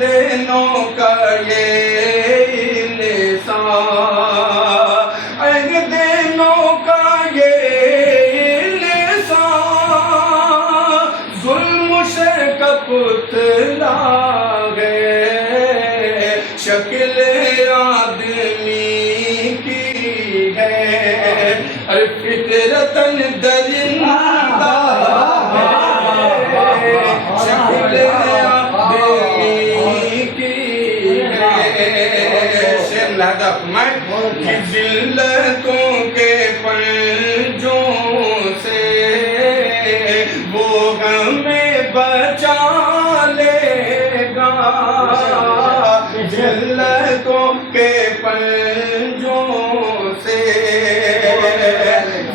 دنوں کا یہ لسان، دنوں کا یہ لسان، ظلم شرک پتلا گئے، شکل آدمی کی ہے، فطرتاً درندہ ہے، شکل آدمی کی ہے۔ شیر لہذا فرمائے کہ ذلتوں کے پنجوں سے وہ ہمیں بچا لے گا، ذلتوں کے پنجوں سے،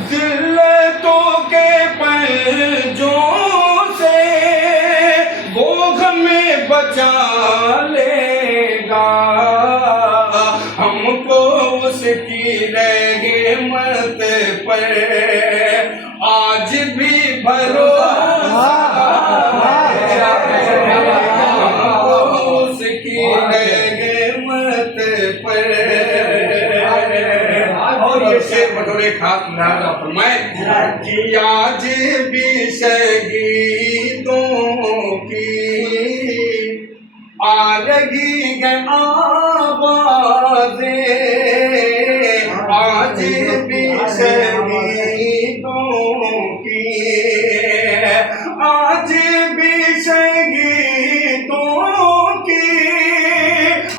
ذلتوں کے پنجوں سے وہ ہمیں بچا لے گا، ہم کو اس کی رحمت پر آج بھی بھروسہ ہے، ہم کو اس کی رحمت پر۔ اور یہ شعر بطور خاص ملاحظہ فرمائے کہ آج بھی شہیدوں کی آ رہی ہے آوازیں، آج بھی شہیدوں کی، آج بھی شہیدوں کی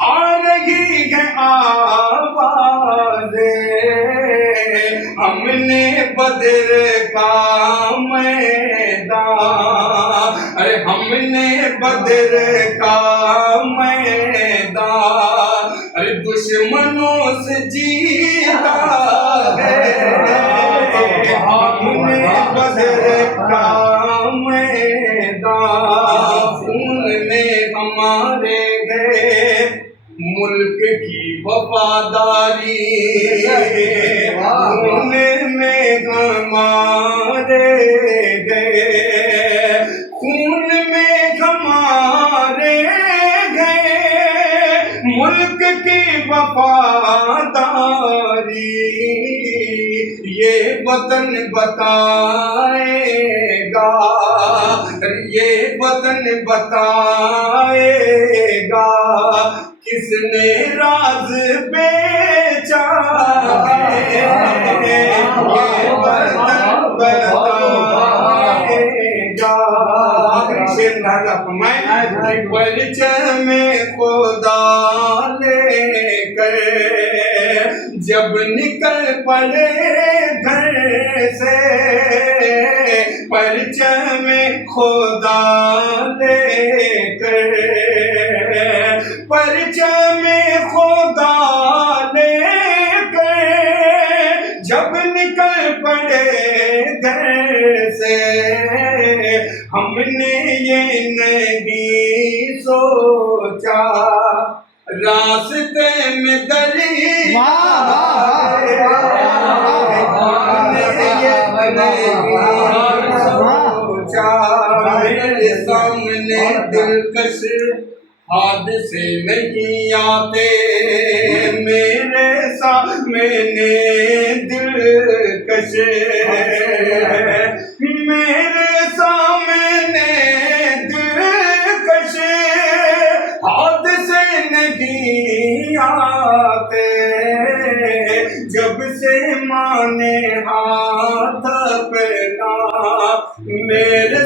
آ رہی ہے آوازیں، ہم نے بدر کا میدان، ارے ہم نے بدر کا میدان، ارے دشمنوں سے جیتا ہے، ہم نے بدر کا میدان، خون میں ہمارے گئے ملک کی وفاداری، خون میں ہمارے گئے، خون میں ہمارے گئے ملک کی وفاداری، یہ وطن بتائے گا، یہ وطن بتائے گا کس نے راز بیچا ہے، یہ وطن بتائے گا۔ شیر لہذا فرمائے کہ پرچم خدا لے کر جب نکل پڑے گھر سے، پرچم خدا لے کر، پرچم خدا لے کر جب نکل پڑے گھر سے، ہم نے یہ نہیں سوچا راستے میں دریا ہے، ہم نے یہ نہیں سوچا، میرے سامنے دلکش حادثے نہیں آتے، میرے سامنے دلکش، میرے سامنے دلکش حادثے نہیں آتے، جب سے ماں نے ہاتھ اپنا میرے